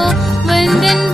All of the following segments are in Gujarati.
महाश्रमण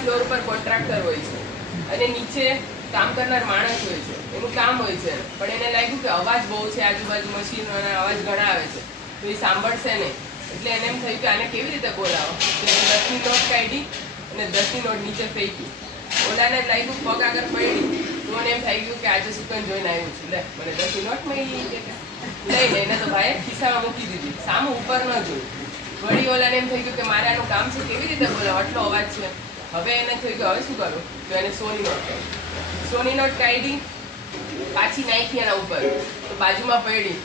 ફ્લોર પર કોન્ટ્રાક્ટર હોય છે. અને નીચે કામ કરનાર માણસ હોય છે. એનું કામ હોય છે. પણ એને લાગ્યું કે અવાજ બહુ છે. આજુબાજુ મશીનો અને અવાજ ઘણા આવે છે. તો એ સાંભળશે નહીં. એટલે એને એમ થયું કે આને કેવી રીતે બોલાવો? દસની નોટ કાઢી અને દસની નોટ નીચે ફેંકી. ઓલાને લાગ્યું પગ આગળ પડી. તો એને એમ થઈ ગયું કે આજે સુકન જોઈને આવ્યું છું. લે, મને દસની નોટ મળી નહીં, એને તો ભાઈએ ખિસ્સામાં મૂકી દીધી. સામું ઉપર ન જોયું. વળી ઓલાને એમ થઈ ગયું કે મારે આનું કામ છે, કેવી રીતે બોલાવો? આટલો અવાજ છે. હવે એને થયું કે હવે શું કરું તો એને સોની નોટ કાઢી સોની નોટ કાઢી પાછી નાખી એના ઉપર, તો બાજુમાં પડી.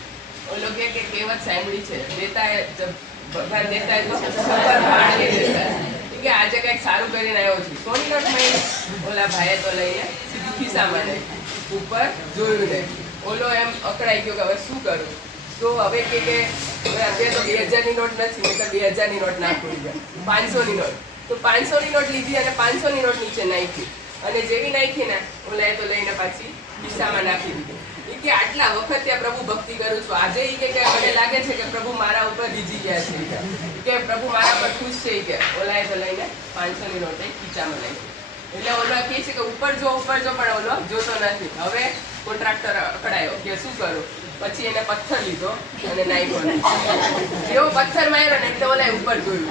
ઓલો કે કે કહેવત સાંભળી છે. દેતા ભગવાન દેતા તો કે આજે કંઈક સારું કરીને આવ્યો છું. સોની નોટ મેં ઓલા ભાઈએ તો લઈને સીધી ખિસ્સામાં નાખી. ઉપર જોયું ને ઓલો એમ અકળાઈ ગયો કે હવે શું કરું? તો હવે કે કે અત્યારે તો બે હજારની નોટ નથી, નહીં તો બે હજારની નોટ નાખવી પાંચસોની નોટ. તો પાંચસોની નોટ લીધી અને પાંચસોની નોટ નીચે નાખી. અને જેવી નાખી ને ઓલાએ તો લઈને પાછી ખિસ્સામાં નાખી દીધી. કે આટલા વખત ત્યાં પ્રભુ ભક્તિ કરું છું. આજે એ કે મને લાગે છે કે પ્રભુ મારા ઉપર રીજી ગયા છે. કે. પ્રભુ મારા પર ખુશ છે કે. ઓલાએ તો લઈને પાંચસોની નોટ ખીચામાં નાખી. એટલે ઓલો કહે છે કે ઉપર જો ઉપર જો, પણ ઓલો જોતો નથી. હવે કોન્ટ્રાક્ટર અકળાયો કે શું કરું? પછી એને પથ્થર લીધો અને નાખ્યો જેવો પથ્થર માર્યો ને તો ઓલા ઉપર જોયું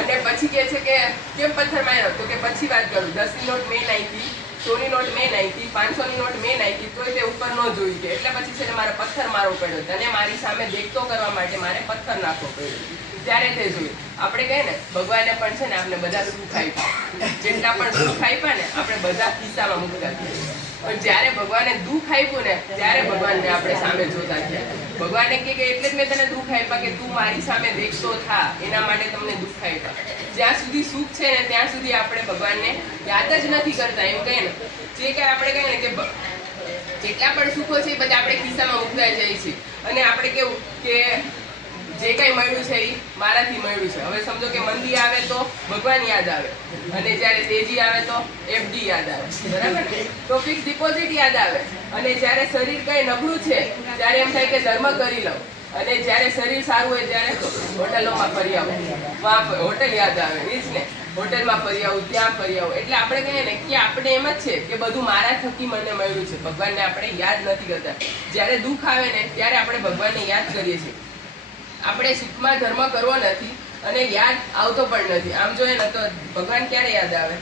અને પછી કે છે કે, કેમ પથ્થર માર્યો? તો કે પછી વાત કરું. દસની નોટ મેં નાખી, સોની નોટ મેં નાખી, પાંચસોની નોટ મેં નાખી, તોય તે ઉપર ન જોયું કે. એટલે પછી છે ને મારે પથ્થર મારવો પડ્યો. તને મારી સામે દેખતો કરવા માટે મારે પથ્થર નાખવો પડ્યો. ત્યારે તે જોયું. આપણે કહે ને, ભગવાને પણ છે ને આપણે બધા સુખ આપ્યા. જેટલા પણ સુખ આપ્યા ને, આપણે બધા ખિસ્સામાં મૂકતા. પણ જ્યારે ભગવાને દુઃખ આપ્યું ને, ત્યારે ભગવાનને આપણે સામે જોતા થયા. ભગવાને કે એટલે જ મેં તને દુઃખ આપ્યા કે તું મારી સામે દેખતો થા, એના માટે તમને દુઃખ આપ્યા. જ્યાં સુધી સુખ છે ને, ત્યાં સુધી આપણે ભગવાનને યાદ જ નથી કરતા. એમ કહે ને, જે કાંઈ આપણે કહે ને કે જેટલા પણ સુખો છે એ બધા આપણે ખિસ્સામાં મૂકતા જઈએ છીએ અને આપણે કેવું કે જે કઈ મળ્યું છે એ મારાથી મળ્યું છે. હવે સમજો કે મંદી આવે તો ભગવાન યાદ આવે. અને જ્યારે તેજી આવે તો એફડી યાદ આવે. બરાબર? તો ફિક્સ ડિપોઝિટ યાદ આવે. અને જ્યારે શરીર કઈ નબળું છે, ત્યારે એમ થાય કે ધર્મ કરી લઉં. અને જ્યારે શરીર સારું હોય ત્યારે હોટલોમાં ફરી આવું. હોટલ યાદ આવે. એ ને. હોટલમાં ફરી આવું, ત્યાં ફરી આવું. એટલે આપણે કહીએ ને કે આપણે એમ જ છે કે બધું મારા થકી મને મળ્યું છે. ભગવાનને આપણે યાદ નથી કરતા. જ્યારે દુઃખ આવે ને, ત્યારે આપણે ભગવાનને યાદ કરીએ છીએ. આપણે સુખમાં ધર્મ કરવો નથી અને યાદ આવતો પણ નથી. આમ જોઈએ ને તો ભગવાન ક્યારે યાદ આવે?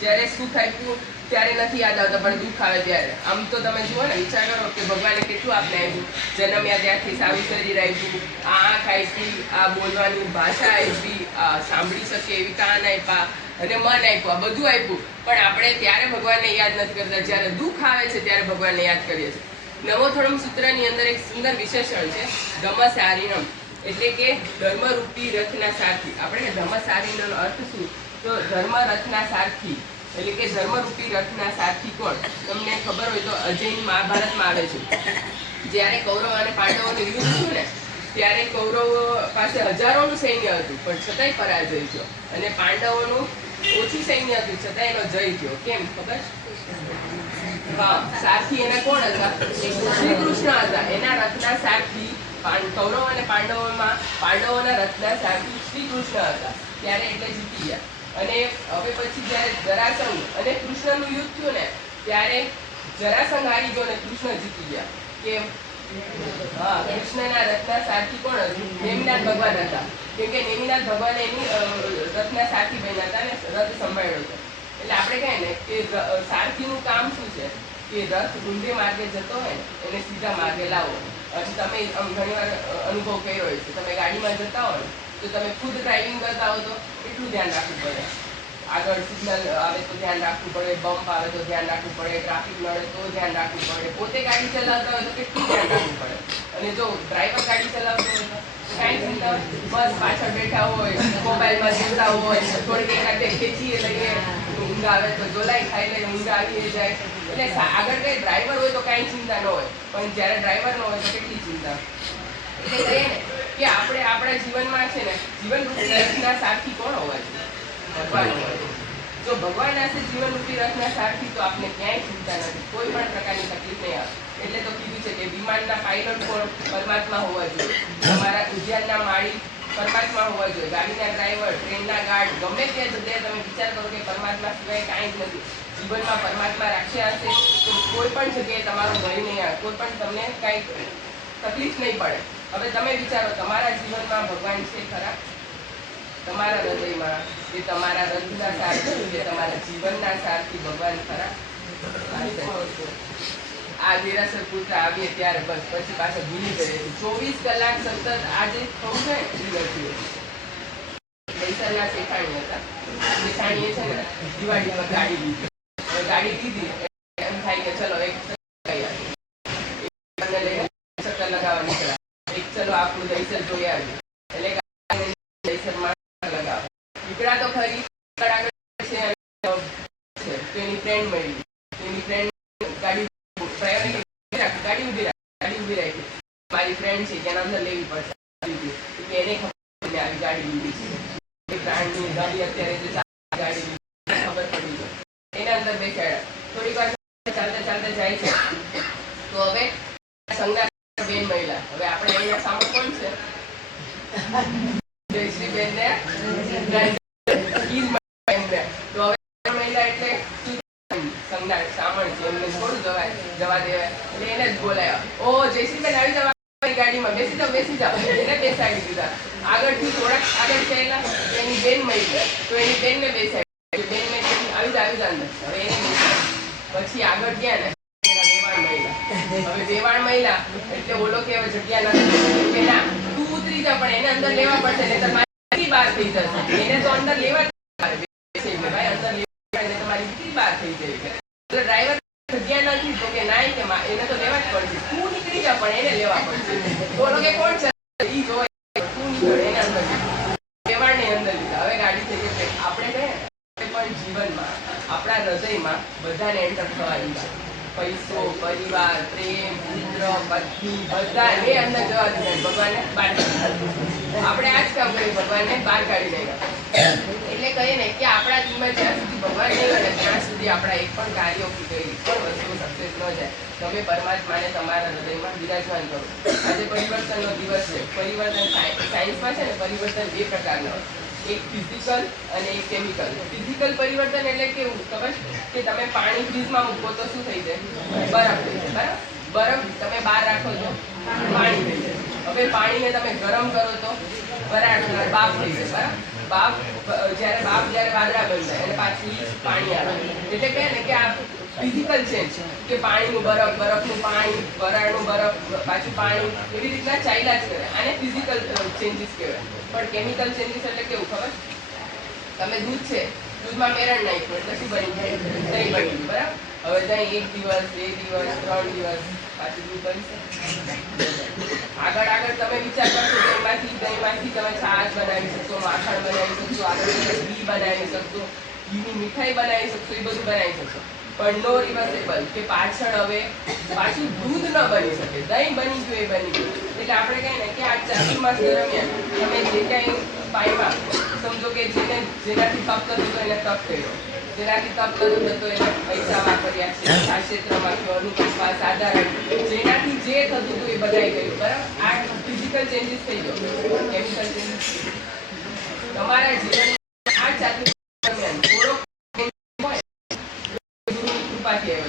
જ્યારે સુખ આપ્યું ત્યારે નથી યાદ આવતા, પણ દુઃખ આવે ત્યારે. આમ તો તમે જુઓ ને, વિચાર કરો કે ભગવાને કેટલું આપને આપ્યું. જન્મ્યા ત્યારથી સારું શરીર આપ્યું. આ આંખ આપી આ બોલવાની ભાષા આપી આ સાંભળી શકે એવી કાન આપ્યા અને મન આપ્યું આ બધું આપ્યું પણ આપણે ત્યારે ભગવાનને યાદ નથી કરતા. જ્યારે દુઃખ આવે છે ત્યારે ભગવાનને યાદ કરીએ છીએ. નવોથોડમ સૂત્રની અંદર એક સુંદર વિશેષણ છે. ધમસારીણમ એટલે કે ધર્મરૂપી રથના સારથી. આપણે ધર્મસારીનો અર્થ શું? તો ધર્મ સારથી. એટલે કે ધર્મરૂપી રથના સારથી કોણ? તમને ખબર હોય તો અજયની મહાભારતમાં આવે છે. જ્યારે કૌરવ અને પાંડવોનું યુદ્ધ થયું ને, ત્યારે કૌરવો પાસે હજારોનું સૈન્ય હતું, પણ છતાંય પરાજય થયો. અને પાંડવોનું ઓછું સૈન્ય હતું છતાં એનો જય થયો. કેમ? ખબર? હા, સારથી એના કોણ હતા? શ્રી કૃષ્ણ હતા. એના રથના સારથી કૌરવ અને પાંડવોમાં પાંડવોના રથના સારથી શ્રી કૃષ્ણ હતા. ત્યારે એટલે જીતી ગયા. અને હવે પછી જ્યારે જરાસંઘ અને કૃષ્ણનું યુદ્ધ થયું ને, ત્યારે જરાસંઘ હારી ગયો અને કૃષ્ણ જીતી ગયા. કે હા, કૃષ્ણના રથના સારથી કોણ નેમિનાથ ભગવાન હતા. કેમ કે નેમિનાથ ભગવાન એની રથના સારથી બન્યા હતા ને, રથ સંભાળ્યો હતો. એટલે આપણે કહીએ ને કે સારથીનું કામ શું છે? કે રથ ઊંધે માર્ગે જતો હોય ને, એને સીધા માર્ગે લાવો. અને તમે, આમ ઘણીવાર અનુભવ કર્યો હોય છે. તમે ગાડીમાં જતા હોય, તો તમે ખુદ ડ્રાઇવિંગ કરતા હો તો એટલું ધ્યાન રાખવું પડે. આગળ સિગ્નલ આવે તો ધ્યાન રાખવું પડે બમ્પ આવે તો ધ્યાન રાખવું પડે ટ્રાફિક નડે તો ધ્યાન રાખવું પડે. પોતે ગાડી ચલાવતા હોય તો કેટલું ધ્યાન રાખવું પડે. અને જો ડ્રાઈવર ગાડી ચલાવતો હોય તો કાંઈ ચિંતા બસ પાછળ બેઠા હોય, મોબાઈલમાં જોતા હોય, થોડીક એકાદે ખેંચીએ લઈએ. ઊંઘ આવે તો જોલાઈ ખાઈ લે, ઊંઘ આવી જાય. એટલે આગળ કઈ ડ્રાઈવર હોય તો કાંઈ ચિંતા ન હોય. પણ જ્યારે ડ્રાઈવર ન હોય તો કેટલી ચિંતા? એટલે કહીએ ને કે આપણે આપણા જીવનમાં છે ને, જીવન રૂપી રચના સારથી કોણ જોઈએ? ભગવાન જો ભગવાન હશે જીવન રૂપી રચના સારથી, તો આપણે ક્યાંય ચિંતા નથી. કોઈ પણ પ્રકારની તકલીફ નહીં આવે. એટલે તો કીધું છે કે વિમાનના પાયલટ પણ પરમાત્મા હોવા જોઈએ. તમારા ઉદ્યાનના માળી પરમાત્મા હોવા જોઈએ. ગાડીના ડ્રાઈવર ટ્રેનના ગાર્ડ ગમે ત્યાં જગ્યાએ તમે વિચાર કરો કે પરમાત્મા સિવાય કાંઈ જ નથી. જીવનમાં પરમાત્મા રાખ્યા હશે તો કોઈ પણ જગ્યાએ તમારું ભય નહીં આવે. કોઈ પણ તમને કાંઈ તકલીફ નહીં પડે. હવે તમે વિચારો, તમારા જીવનમાં ભગવાન છે ખરા? તમારા હૃદયમાં જે તમારા રથના સારથી કે તમારા જીવનના સારથી ભગવાન ખરા? આ દેરાસર પુત્ર આવીએ ત્યારે બસ પછી પાછા ભૂલી જઈએ ચોવીસ કલાક સતત આજે થવું છે? ને એ નથી હોતું. શેખાણીએ છે ને, દિવાળીમાં ગાડી લીધી. ગાડી લીધી એમ થાય કે ચલો એક ચક્કર લગાવવા નીકળ્યા. એક ચલો આપણું દહીસર જોઈ આવ્યું. એટલે ગાડીને દહીસરમાં લગાવે નીકળ્યા તો ખરી છે. તેની ફ્રેન્ડ મળી એની ફ્રેન્ડ ગાડી ડ્રાઈવરે કીધું, "ઊભી રાખ, ગાડી ઊભી રાખ." ગાડી ઊભી રાખી. મારી ફ્રેન્ડ છે, એના અંદર લેવી પડશે. એને ખબર આવી ગાડી લીધી છે. એના અંદર થોડીક વાર ચાલતા જાય છે. તો હવે સંજ્ઞા મહિલા હવે આપણે અહીંયા સામે કોણ છે? તો હવે મહિલા એટલે સંજ્ઞા સામણ છે એમને થોડું જવાય, જવા દેવાય. બોલાયા. ઓ જયશ્રીબેન આવી જાવ મારી ગાડીમાં બેસી જાઓ બેસી જાઓ. એને બેસાડી દીધા. આગળથી થોડાક આગળ તો એની બેન મળી તો એની બેનને બેસાડી બેન આવી જા આવી જા હવે એને પછી આગળ ગયા ને હવે દેવાણ મહિલા, એટલે ઓલો કે હવે જગ્યા નથી પેલા તું ઉતરી જા, પણ એને અંદર લેવા પડશે ને તમારી બહાર થઈ જશે. એને તો અંદર લેવા ભાઈ, અંદર લેવા તમારી બહાર થઈ જાય ડ્રાઈવર જગ્યા નથી તો કે ના એને તો લેવા જ પડશે. તું નીકળી જા, પણ એને લેવા પડશે. ઓલો કે કોણ છે? ઈ જોવે. તું નીકળે, એના અંદર લીધા. અંદર લીધા. હવે ગાડી થઈ ગઈ આપણે કહે પણ જીવનમાં, આપણા હૃદયમાં બધાને એન્ટર થવાની છે પૈસો, પરિવાર, પ્રેમ મિત્ર પત્ની એ અંદર જવા દીધા. ભગવાને બહાર આપણે આ જ કામ કર્યું. ભગવાનને બહાર કાઢી નાખ્યા. કહીએ ને કે આપણા જીવનમાં જ્યાં સુધી ભગવાન નહીં હોય ત્યાં સુધી આપણા એક પણ કાર્યો કે કઈ પણ વસ્તુ સક્સેસ ન જાય. તમે પરમાત્માને તમારા હૃદયમાં બિરાજમાન કરો. આજે પરિવર્તનનો દિવસ છે. પરિવર્તન સાયન્સમાં છે ને, પરિવર્તન બે પ્રકારનો એક ફિઝિકલ અને એક કેમિકલ ફિઝિકલ પરિવર્તન એટલે કેવું? ખબર? કે તમે પાણી ફ્રીજમાં મૂકો તો શું થઈ જાય? બરફ થઈ જાય. બરાબર? બરફ તમે બહાર રાખો તો પાણી થઈ જાય. હવે પાણીને તમે ગરમ કરો તો બરાબર બાફ થઈ જાય. બરાબર? અ, જ્યારે બાપ જ્યારે વાદળા બંધાય અને પાછું પાણી આવે. એટલે કહે ને કે આ ફિઝિકલ ચેન્જ કે પાણીનું બરફ બરફનું પાણી વરાળનું બરફ પાછું પાણી એવી રીતના ચાલ્યા જ કરે. આને ફિઝિકલ ચેન્જીસ કહેવાય. પણ કેમિકલ ચેન્જીસ એટલે કેવું ખબર? તમે દૂધ છે દૂધમાં મેરણ નાખ્યું એટલે શું બની જાય? દહીં બની ગયું બરાબર? હવે ત્યાં એક દિવસ, બે દિવસ, ત્રણ દિવસ પાછું બનશે. આગળ આગળ તમે વિચાર કરશો કે એમાંથી દહીંમાંથી તમે છાશ બનાવી શકશો, માખણ બનાવી શકશો આગળ ઘી બનાવી શકશો, ઘીની મીઠાઈ બનાવી શકશો, એ બધું બનાવી શકશો. પણ નો રિવર્સેબલ કે પાછળ હવે પાછું દૂધ ન બની શકે. દહીં બની ગયું, એ બની ગયું. એટલે આપણે કહીએ ને કે આ ચાતુર્માસ દરમિયાન તમે જે કાંઈ પાયમાં, સમજો કે જેને જેનાથી તપ થતું એને તપ કર્યો. જેનાથી તપ ને તો એને પૈસા વાપર્યા છે આ ક્ષેત્રમાં કે અનુકંપા સાધારણ જેનાથી જે થતું હતું એ બદલાઈ ગયું. બરાબર? આ ફિઝિકલ ચેન્જીસ થઈ ગયો. કેમિકલ ચેન્જીસ તમારા જીવન આ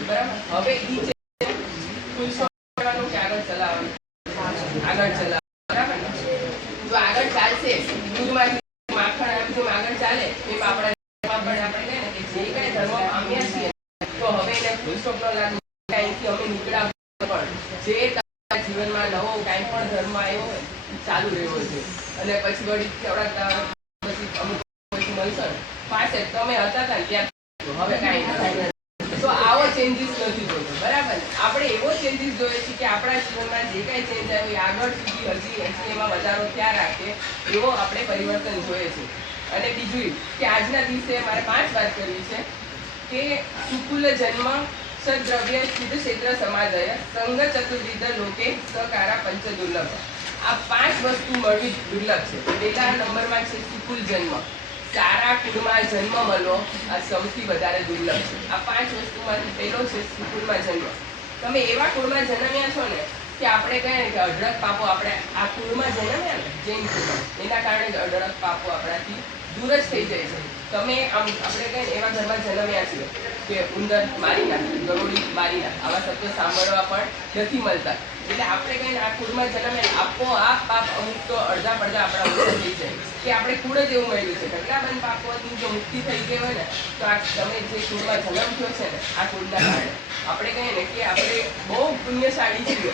બરાબર? હવે ઈ છે આગળ ચલાવવાનું આગળ ચલાવવાનું બરાબર ને? જો આગળ ચાલશે દૂધમાંથી માખણ આમ જેમ આગળ ચાલે એમ આપણા જીવનમાં પણ આપણે કહીએ ને કે જે કાંઈ ધર્મ પામ્યા છીએ તો હવે ન લાગવું કાંઈથી અમે નીકળ્યા પણ જે તમારા જીવનમાં નવો કાંઈ પણ ધર્મ આવ્યો, ચાલુ રહ્યો છે. અને પછી વળી થોડાક પછી અમુક પછી મળશે પાસે તમે હતા હતા ત્યાં હવે કાંઈ તો આવો ચેન્જીસ નથી જોતો બરાબર આપણે એવો ચેન્જીસ જોઈએ છે કે આપણા જીવનમાં જે કાંઈ ચેન્જ આવ્યો આગળ સુધી હજી હજી એમાં વધારો ક્યાં રાખે, એવો આપણે પરિવર્તન જોઈએ છે અને બીજું કે આજના દિવસે મારે પાંચ વાત કરવી છે કે સુકુલ જન્મ સદ્રવ્ય સિદ્ધ ક્ષેત્ર સમાજય સંઘ ચતુર્વિધ લોકે સકારા પંચ દુર્લભ આ પાંચ વસ્તુ મળવી દુર્લભ છે. પહેલા નંબરમાં છે સુકુલ જન્મ. સારા કુળમાં જન્મ મળવો આ સૌથી વધારે દુર્લભ છે. આ પાંચ વસ્તુમાંથી પહેલો છે કુળમાં જન્મ. તમે એવા કુળમાં જન્મ્યા છો ને કે આપણે કહીએ ને કે અઢળક પાપો આપણે આ કુળમાં જન્મ્યા ને જૈન કુળમાં એના કારણે અઢળક પાપો આપણાથી દૂર જ થઈ જાય છે. તમે આમ આપણે કહીએ એવા ઘરમાં જન્મ્યા છીએ કે ઉંદર મારી નાખ, ગરોળી મારી નાખ. આવા શબ્દો સાંભળવા પણ નથી મળતા. એટલે આપણે કહીએ આ કુળમાં જન્મ્યા આપોઆપ પાપ અમુક તો અડધા પડધા આપણા ઉપર થઈ જાય. કે આપણે કુળ જ એવું મળ્યું છે. ઢગલાબંધ પાપોથી જો મુક્તિ થઈ ગઈ હોય ને, તો આ તમે જે કુળમાં જન્મ થયો છે ને, આ કુળના કારણે. આપણે કહીએ ને કે આપણે બહુ પુણ્યશાળી છીએ.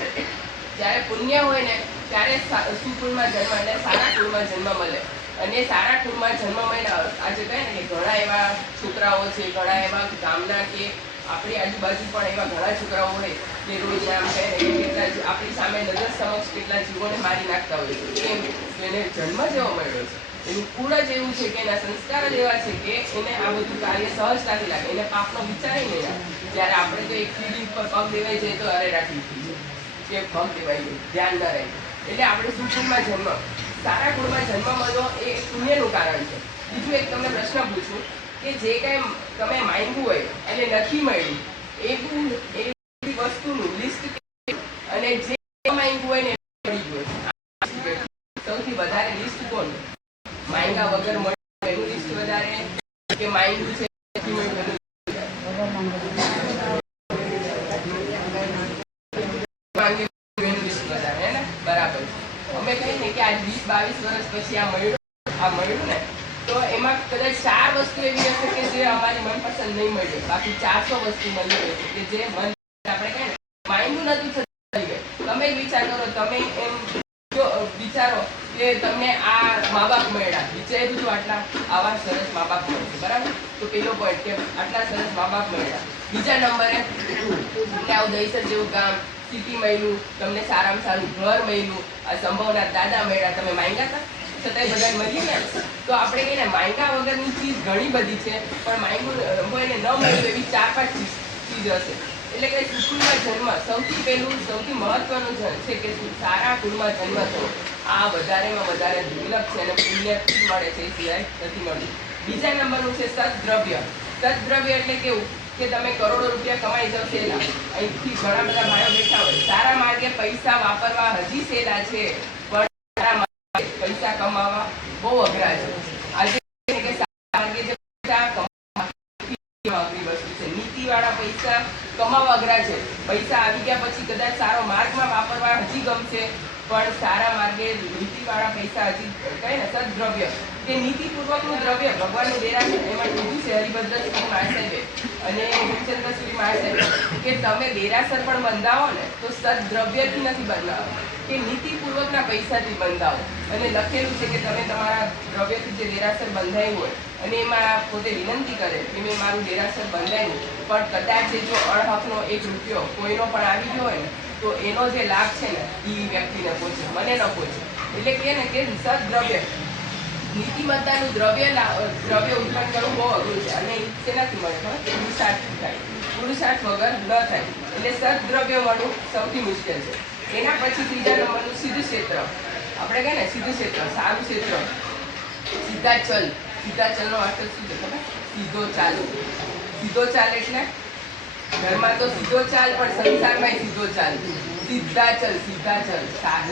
જ્યારે પુણ્ય હોય ને, ત્યારે સુકુળમાં જન્મ એટલે સારા કુળમાં જન્મ મળે. અને સારા કુળમાં જન્મ મહિના, આજે કહે ને ઘણા એવા છોકરાઓ છે, ઘણા એવા ગામના કે આપણી આજુબાજુ પણ એવા ઘણા છોકરાઓ હોય કે રોજ આમ કહે ને કેટલા આપણી સામે નજર સમક્ષ કેટલા જીવોને મારી નાખતા હોય છે. કેમ? એને જન્મ જેવો મળ્યો છે. એનું કુળ જ એવું છે કે એના સંસ્કાર જ એવા છે કે એને આ બધું કાર્ય સહજતાથી લાગે. એને પાપનો વિચાર નહીં જ્યારે આપણે તો એક સીડી ઉપર પગ દેવાય જાય તો અરે રાખી કે પગ દેવાય ધ્યાન ન રહે. એટલે આપણે સુખમાં જન્મ. સારા ગુણમાં જન્મ મળ્યો એ પુણ્યનું કારણ છે. બીજું એક તમને પ્રશ્ન પૂછું કે જે કાંઈ તમે માંગ્યું હોય એને નથી મળ્યું, એવું એવી વસ્તુનું લિસ્ટ અને જે માંગ્યું હોય ને મળી ગયું સૌથી વધારે લિસ્ટ કોણ? માંગ્યા વગર મળ્યું એનું લિસ્ટ વધારે કે માંગ્યું છે નથી મળ્યું એનું માંગ્યું એનું લિસ્ટ વધારે હે ને બરાબર અમે કહીએ ને કે આજ વીસ બાવીસ વર્ષ પછી આ મળ્યું. આ મળ્યું ને? તો એમાં કદાચ ચાર વસ્તુ એવી હશે કે જે અમારી મનપસંદ નહીં મળી બાકી ચારસો વસ્તુ મળી ગઈ કે જે મન આપણે કહે ને માંગ્યું નથી થતું તમે વિચાર કરો, તમે એમ જો વિચારો કે તમને આ મા બાપ મળ્યા. વિચાર્યું હતું આટલા આવા સરસ મા બાપ મળશે બરાબર? તો પેલો પોઈન્ટ કે આટલા સરસ મા બાપ મળ્યા. બીજા નંબરે આવું દહીસર જેવું ગામ સિટી મળ્યું, તમને સારામાં સારું ઘર મળ્યું, આ સંભવના દાદા મળ્યા, તમે માંગ્યા હતા? છતાંય બધા મળી ને? તો આપણે કહીએ ને માંગ્યા વગરની ચીજ ઘણી બધી છે, પણ માંગ્યું હોય ન મળ્યું એવી ચાર પાંચ ચીજ ચીજ હશે. એટલે કે કુળમાં જન્મ, સૌથી પહેલું, સૌથી મહત્વનું છે કે સારા કુળમાં જન્મ થવો આ વધારેમાં વધારે દુર્લભ છે અને પુણ્ય મળે છે, એ સિવાય નથી મળતું. બીજા નંબરનું છે સદદ્રવ્ય. સદદ્રવ્ય એટલે કેવું કે તમે કરોડો રૂપિયા કમાઈ જાવ અહીંથી ઘણા બધા ભાઈઓ બેઠા હોય. સારા માર્ગે પૈસા વાપરવા હજી સેલા છે, પણ પૈસા કમાવા બહુ અઘરા છે. આજે કે સારા માર્ગે જે પૈસા અઘરી વસ્તુ છે. નીતિવાળા પૈસા કમાવા અઘરા છે. પૈસા આવી ગયા પછી કદાચ સારો માર્ગમાં વાપરવા હજી ગમશે, પણ સારા માર્ગે નીતિવાળા પૈસા હજી કહે ને સદદ્રવ્ય કે નીતિપૂર્વકનું દ્રવ્ય ભગવાનનું દેરાસર એમાં કીધું છે હરિભદ્ર સિંહ મહાસાહેબે અને હેમચંદ્ર શ્રી મહાસાહેબે કે તમે દેરાસર પણ બંધાવો ને, તો સદદ્રવ્યથી નથી બંધાવો. કે નીતિપૂર્વકના પૈસાથી બંધાવો. અને લખેલું છે કે તમે તમારા દ્રવ્યથી જે દેરાસર બંધાયું હોય, અને એમાં પોતે વિનંતી કરે કે મેં મારું દેરાસર બંધાયું. પણ કદાચ જો અણહકનો એક રૂપિયો કોઈનો પણ આવી ગયો હોય ને, તો એનો જે લાભ છે ને એ વ્યક્તિને પહોંચે, મને ન પહોંચે. એટલે કે ને કે સદદ્રવ્ય. નીતિમત્તાનું દ્રવ્ય દ્રવ્ય ઉત્પન્ન કરવું બહુ અઘરું છે અને તેનાથી મળે ખબર? પુરુષાર્થ થાય. પુરુષાર્થ વગર ન થાય. એટલે સદદ્રવ્ય મળવું સૌથી મુશ્કેલ છે. એના પછી ત્રીજા નંબરનું સીધું ક્ષેત્ર આપણે કહે ને સીધું ક્ષેત્ર સારું ક્ષેત્ર. સીધા ચલ. સીધા અર્થ શું છે ખબર? સીધો ચાલુ. સીધો ચાલ એટલે ઘરમાં તો સીધો ચાલ, પણ સંસારમાં સીધો ચાલ. સીધા ચલ, સીધા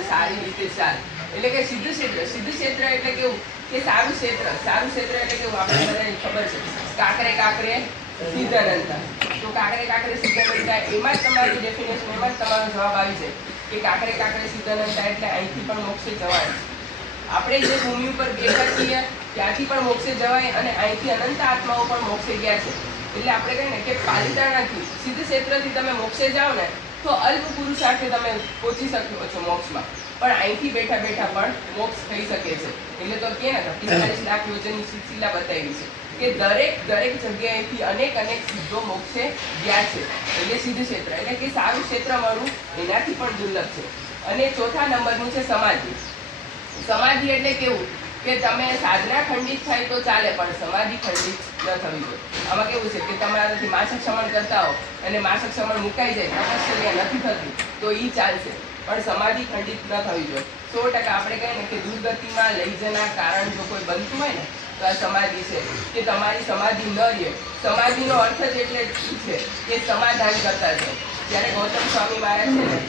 સારી રીતે ચાલ. એટલે કે સીધું ક્ષેત્ર સીધું ક્ષેત્ર એટલે કેવું? કે સારું ક્ષેત્ર સારું ક્ષેત્ર એટલે કેવું? આપણે બધાને ખબર છે. કાંકરે કાંકરે સીધાનંતા તો કાંકરે કાંકરે સીધાનંતા એમાં જ તમારી ડેફિનેશન એમાં જ તમારો જવાબ આવી જાય. કે કાંકરે કાંકરે સીધાનંતા એટલે અહીંથી પણ મોક્ષે જવાય. આપણે જે ભૂમિ ઉપર બેઠા છીએ, ત્યાંથી પણ મોક્ષે જવાય અને અહીંથી અનંત આત્માઓ પણ મોક્ષે ગયા છે. એટલે આપણે કહીએ ને કે પાલિતાણાથી સીધું ક્ષેત્રથી તમે મોક્ષે જાઓ ને તો અલ્પ પુરુષાર્થે તમે પહોંચી શકો છો મોક્ષમાં. પણ અહીંથી બેઠા બેઠા પણ મોક્ષ થઈ શકે છે. એટલે તો કે ને, પિસ્તાલીસ લાખ યોજનની શિલા બતાવી છે કે દરેક દરેક જગ્યાએથી અનેક અનેક સિદ્ધો મોક્ષે ગયા છે. એટલે સિદ્ધ ક્ષેત્ર. એટલે કે સારું ક્ષેત્ર મળવું એનાથી પણ દુર્લભ છે. અને ચોથા નંબરનું છે સમાધિ. સમાધિ એટલે કેવું? કે તમે સાધના ખંડિત થાય તો ચાલે, પણ સમાધિ ખંડિત ન થવી જોઈએ. આમાં કેવું છે કે તમારાથી માસક શ્રમણ કરતા હો, અને માસક શ્રમણ મુકાઈ જાય, તપશ્ચર્યા નથી થતી, તો એ ચાલશે. પણ સમાધિ ખંડિત ન થવી જોઈએ. સો ટકા આપણે કહીએ ને કે દુર્ગતિમાં લઈ જનાર કારણ જો કોઈ બનતું હોય ને, તો આ સમાધિ છે. કે તમારી સમાધિ ન રહે. સમાધિનો અર્થ જ એટલે છે કે સમાધાન કરતા છે જ્યારે ગૌતમ સ્વામી મહારાજ છે ને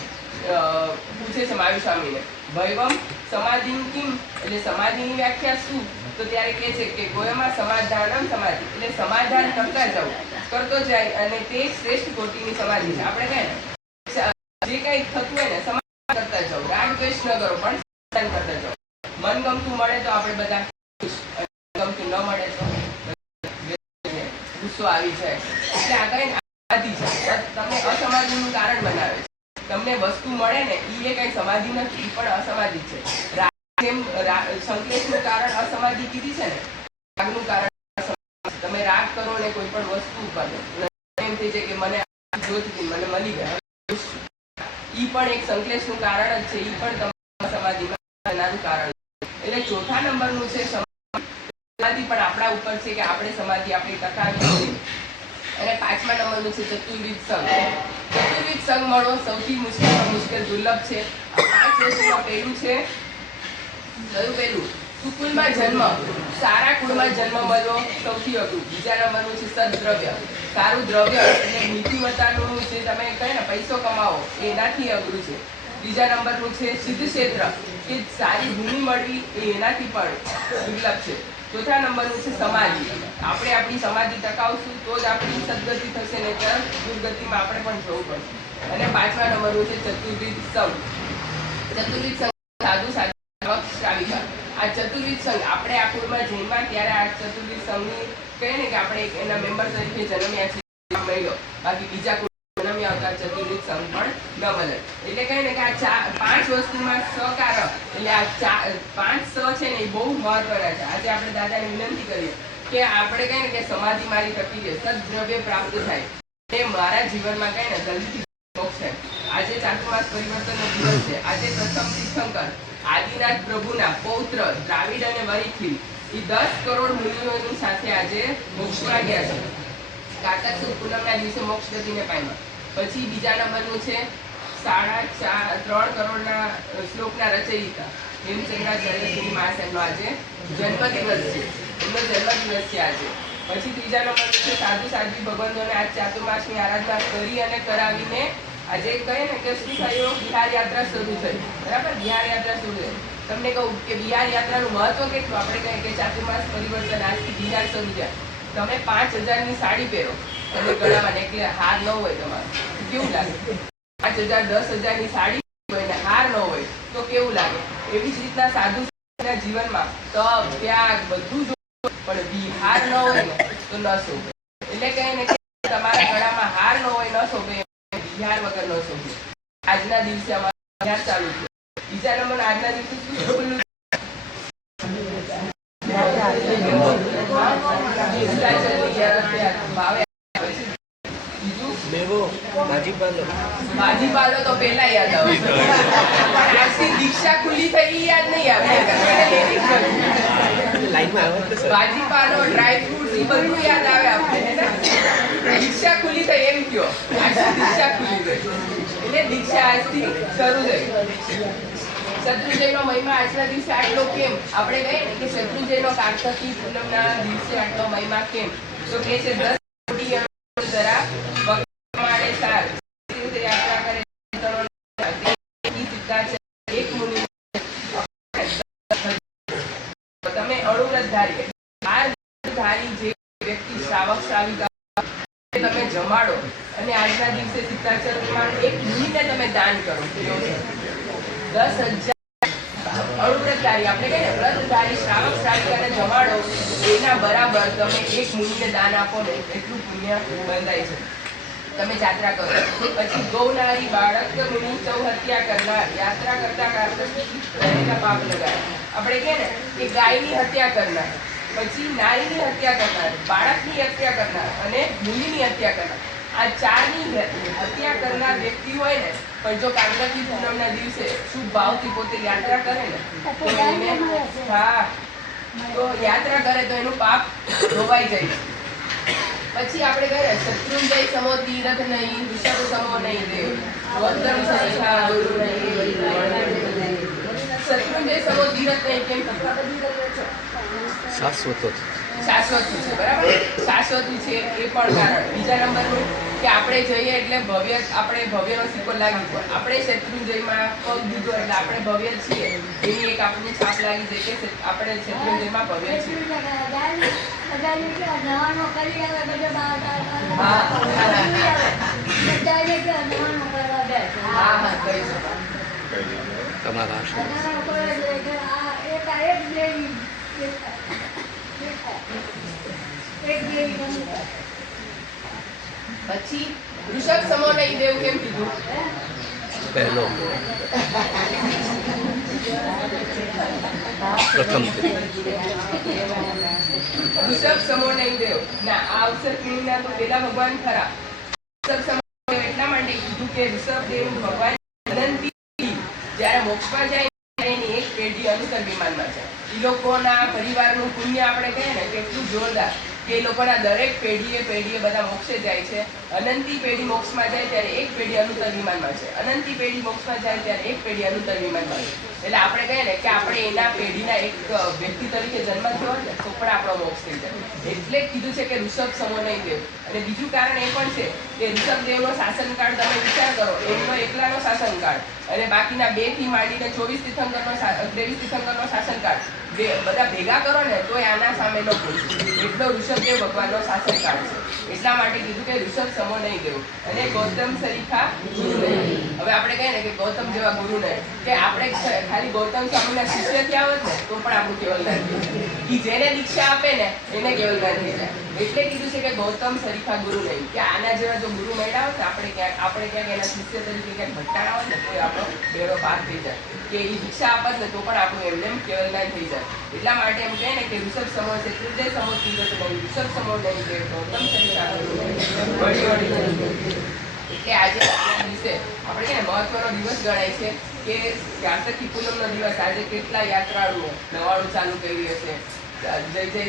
પૂછે છે મહાવીર સ્વામીને ભૈવમ સમાધિ કિમ? એટલે સમાધિની વ્યાખ્યા શું? તો ત્યારે કહે છે કે ગોયમાં સમાધાનમ સમાધિ. એટલે સમાધાન કરતા જવું કરતો જાય અને તે શ્રેષ્ઠ કોટીની સમાધિ છે. આપણે કહે જે કંઈ થતું હોય ને, સમાધાન કરતા જાવ રાગ દ્વેષ ન કરો, પણ સમાધાન કરતા જાવ મન ગમતું મળે તો આપણે બધા ખુશ. ગમતું ન મળે તો ગુસ્સો આવી જાય. એટલે આ કઈ સમાધિ છે. તમને અસમાધિનું કારણ બનાવે છે. તમને વસ્તુ મળે ને એ કઈ સમાધિ નથી પણ અસમાધિ છે. જેમ સંકેતનું કારણ અસમાધિ કીધી છે ને, રાગનું કારણ તમે રાગ કરો ને કોઈ પણ વસ્તુ ઉપર. એમ થઈ જાય કે મને જોતી મને મળી ગયા ઈ પણ એક સંકલેશનું કારણ જ છે. ઈ પણ તમારા સમાધિમાં કારણ. એટલે ચોથા નંબરનું છે સમાધિ. પણ આપણા ઉપર છે કે આપણે સમાધિ આપણી ટકાવી અને પાંચમા નંબરનું છે ચતુર્વિધ સંઘ. ચતુર્વિધ સંઘ મળવો સૌથી મુશ્કેલમાં મુશ્કેલ દુર્લભ છે. પાંચ વસ્તુમાં પહેલું છે. કયું પહેલું? સુકુલમાં જન્મ. સારા કુળમાં જન્મ મળવો સૌથી અઘરું. બીજા નંબરનું છે સદદ્રવ્ય. સારું દ્રવ્ય એટલે નીતિમત્તાનું જે તમે કહે ને, પૈસો કમાવો, એનાથી અઘરું છે. બીજા નંબરનું છે સિદ્ધ ક્ષેત્ર કે સારી ભૂમિ મળવી એ એનાથી પણ દુર્લભ છે. ચોથા નંબરનું છે સમાધિ. આપણે આપણી સમાધિ ટકાવશું તો જ આપણી સદગતિ થશે ને તરત દુર્ગતિમાં આપણે પણ જવું પડશે. અને પાંચમા નંબરનું છે ચતુર્વિધ સંઘ. ચતુર્વિધ સંઘ સાધુ સાધુ આ ચતુર્વિધ સંઘ આપણે આ કુળમાં જન્મા ત્યારે આ ચતુર્વિધ સંઘની કહીએ ને કે આપણે એના મેમ્બર તરીકે જન્મ્યા છીએ મહિલો બાકી બીજા કુળ જન્મ્યા હતા ચતુર્વિધ સંઘ મળે એટલે કહે ને કે આ પાંચ વસ્તુમાં સકારક એટલે આ પાંચ સ છે ને એ બહુ મહત્વના છે. આજે આપણે દાદાને વિનંતી કરીએ કે આપણે કહે ને કે સમાધિ મારી ટકી રહે, સદદ્રવ્ય પ્રાપ્ત થાય. એ મારા જીવનમાં કહે ને જલ્દીથી મોક્ષ આજે ચાતુર્માસ પરિવર્તનનો દિવસ છે. આજે પ્રથમ તીર્થંકર, આદિનાથ પ્રભુના પૌત્ર, દ્રાવિડ અને વરિખીલ એ દસ કરોડ મુનિઓની સાથે આજે મોક્ષમાં ગયા છે. સુદ પૂનમના દિવસે મોક્ષ ગતિને પામ્યા. પછી બીજા નંબરનું છે સાડા ચાર, ત્રણ કરોડના શ્લોકના રચયિતા. હેમચંદ્રાચાર્યશ્રી મહાસાહેબનો આજે જન્મદિવસ છે. એમનો જન્મદિવસ છે આજે. પછી ત્રીજા નંબર છે, સાધુ સાધ્વી ભગવંતોને આજ ચાતુર્માસની આરાધના કરી અને કરાવીને આજે કહે ને કે શું થયું? બિહાર યાત્રા શરૂ થઈ. બરાબર? બિહાર યાત્રા શરૂ થઈ. તમને કહું કે બિહાર યાત્રાનું મહત્વ કેટલું? આપણે કહીએ કે ચાતુર્માસ પરિવર્તન આજથી બિહાર શરૂ થાય. તમે પાંચ હજારની સાડી પહેરો. અને ગળામાં નેકલે હાર ન હોય તમારો. કેવું લાગે? પાંચ હજાર દસ હજારની સાડી હોય ને હાર ન હોય તો કેવું લાગે એવી જ રીતના સાધુ જીવનમાં તપ ત્યાગ બધું જ પણ વિહાર ન હોય ને તો ન શોભે એટલે ને કે તમારા ગળામાં હાર ન હોય ન શોભે વિહાર વગર ન શોભે આજના દિવસે અમારા વિહાર ચાલુ છે બીજા નંબર આજના દિવસે શું ખુલ્લું ભાવે મેવો ભાજીપાલો. ભાજીપાલો તો પહેલા યાદ આવે આજથી દીક્ષા ખુલ્લી થઈ યાદ નહીં આવે. લાઈનમાં આવે ભાજીપાલો ડ્રાય ફ્રૂટ્સ ઈ બધું યાદ આવે આપણે દીક્ષા ખુલ્લી થઈ એમ કયો. આજથી દીક્ષા ખુલ્લી થઈ. એટલે દીક્ષા આજથી શરૂ થઈ. શત્રુંજયનો મહિમા આજના દિવસે આટલો કેમ? આપણે કહીએ ને કે શત્રુંજયનો કાર્તકી પૂનમના દિવસે આટલો મહિમા કેમ? તો કે છે દસ કોટી જરા તમે તમે જમાડો દાન કરો દસ હજાર અણુવ્રતધારી આપણે શ્રાવક શ્રાવિકાને જમાડો એના બરાબર તમે એક મુનિને દાન આપો ને એટલું પુણ્ય બંધાય છે. તમે જાત્રા કરો. પછી ગૌનારી બાળક ગુણી સૌ હત્યા કરનાર યાત્રા કરતા કારણે પાપ લગાય આપણે કહે ને કે ગાયની હત્યા કરનાર પછી નારીની હત્યા કરનાર બાળકની હત્યા કરનાર અને મુનિની હત્યા કરનાર. આ ચારની હત્યા કરનાર વ્યક્તિ હોય ને પણ જો કાર્તકી પૂનમના દિવસે શુભ ભાવથી પોતે યાત્રા કરે ને હા તો યાત્રા કરે તો એનું પાપ ધોવાઈ જાય. છે પછી આપણે કહીએ શત્રુંજય સમો તીરથ નહીં ઋષભ સમો નહીં દેવ ગૌતમ સરિખા ગુરુ નહીં શત્રુંજય સમો તીરથ નહીં કેમ? શાશ્વત શાશ્વત છે બરાબર? શાશ્વત છે એ પણ કારણ. બીજા નંબરનું કે આપણે જઈએ એટલે ભવ્ય, આપણે ભવ્યનો સિક્કો લાગી જાય આપણે શત્રુંજયમાં પગ દીધો એટલે આપણે ભવ્ય છીએ. એની એક આપણને છાપ લાગી જાય કે આપણે શત્રુંજયમાં ભવ્ય છીએ. તમારા પછી વૃષક સમો નહીં દેવ કેમ કીધું? પહેલો. પ્રથમ. વૃષભ સમો નહીં દેવ. ના આ અવસર કિણીના તો પેલા ભગવાન ખરા. વૃષભ સમો એટલા માટે કીધું કે વૃષભ દેવ ભગવાન અનંતી જ્યારે મોક્ષમાં જાય એની એક પેઢી અનુસર વિમાનમાં જાય. એ લોકોના પરિવારનું પુણ્ય આપણે કહીએ ને કેટલું જોરદાર. કે એ લોકોના દરેક પેઢીએ પેઢીએ બધા મોક્ષે જાય છે. અનંતી પેઢી મોક્ષમાં જાય ત્યારે એક પેઢી અનુતર વિમાનમાં છે. અનંતી પેઢી મોક્ષમાં જાય ત્યારે એક પેઢી અનુતર વિમાનમાં છે. એટલે આપણે કહીએ ને કે આપણે એના પેઢીના એક વ્યક્તિ તરીકે જન્મ થયો ને, તો પણ આપણો મોક્ષ થઈ જાય. એટલે કીધું છે કે ઋષભ સમો નહીં દેવ અને બીજું કારણ એ પણ છે કે ઋષભ દેવનો શાસનકાળ તમે વિચાર કરો, એમનો એકલાનો શાસનકાળ અને બાકીના બેથી માંડીને ચોવીસ તીર્થંકરનો ત્રેવીસ તીર્થંકરનો શાસનકાળ જે બધા ભેગા કરો ને, તોય આના સામેનો એટલો ઋષભદેવ ભગવાનનો શાસનકાળ છે. એટલા માટે કીધું કે ઋષભ સમો નહીં ગયો. અને ગૌતમ સરીખા ગુરુ નહીં. હવે આપણે કહીએ ને કે ગૌતમ જેવા ગુરુ નહીં. કે આપણે ખાલી ગૌતમ સ્વામીના શિષ્ય થયા હોત ને, તો પણ આપણું કેવલ જ્ઞાન જાય જેને દીક્ષા આપે ને, એને કેવલ જ્ઞાન થઈ જાય. એટલે કીધું છે કે ગૌતમ સરીખા ગુરુ નહીં. કે આના જેવા જો ગુરુ મળ્યા હોય તો આપણે ક્યાંક આપણે ક્યાંક એના શિષ્ય તરીકે ક્યાંક ભટકાણા હોય ને તો આપણો બેડો પાર થઈ જાય. કે એ દીક્ષા આપે ને તો પણ આપણું એમને એમ કેવલ ના થઈ જાય. એટલા માટે એમ કહે ને કે ઋષભ સમો છે, ત્રિજય સમો તો નહીં ઋષભ સમો નહીં કે ગૌતમ સરીખા ગુરુ. એટલે આજે દિવસે આપણે મહત્વનો દિવસ ગણાય છે કે કાર્તિકી પૂનમનો દિવસ. આજે કેટલા યાત્રાળુઓ નવાળું ચાલુ કરી હશે? છે.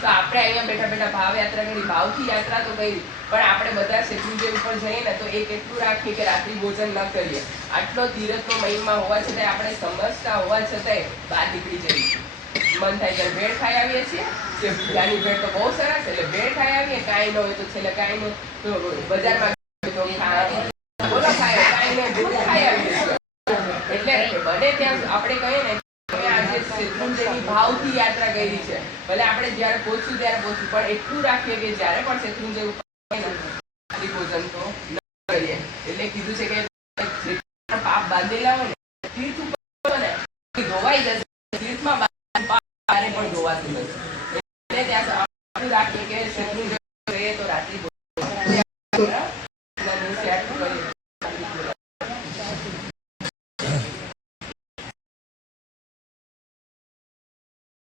છે. અહીંયા બેઠા બેઠા ભાવ યાત્રા કરી. ભાવથી યાત્રા તો કરી, પણ આપણે બધા શેત્રુંજય ઉપર જઈએ તો એટલું રાખીએ કે રાત્રિ ભોજન ન કરીએ. આટલો ધીરજનો મહિમા હોવા છતાં આપણે સમજતા હોવા છતાંય બહાર નીકળી જઈએ. મન થાય ત્યારે ભેળ ખાઈ આવીએ છીએ. કે ત્યાંની ભેળ તો બહુ સરસ એટલે ભેળ ખાઈ આવીએ. કાંઈ ન હોય તો છેલ્લે કાંઈ નો બજારમાં તો ખા- બોલો ખાય કાંઈ નહીં બધું ખાઈ આવીએ છીએ એટલે બને ત્યાં આપણે કહીએ ને આજે શેત્રુંજયની ભાવથી યાત્રા કરી છે, ભલે આપણે જ્યારે પહોંચશું ત્યારે પહોંચશું, પણ એટલું રાખીએ કે જ્યારે પણ શેત્રુંજય ઉપર ભોજન તો ન એટલે કીધું છે કે પાપ બાંધેલા હોય ને, તીર્થ ઉપર ને ધોવાઈ જશે. તીર્થમાં પાપ પણ ધોવાતું નથી. એટલે ત્યાં આપણે રાખીએ કે શેત્રુંજય તો રાત્રિ.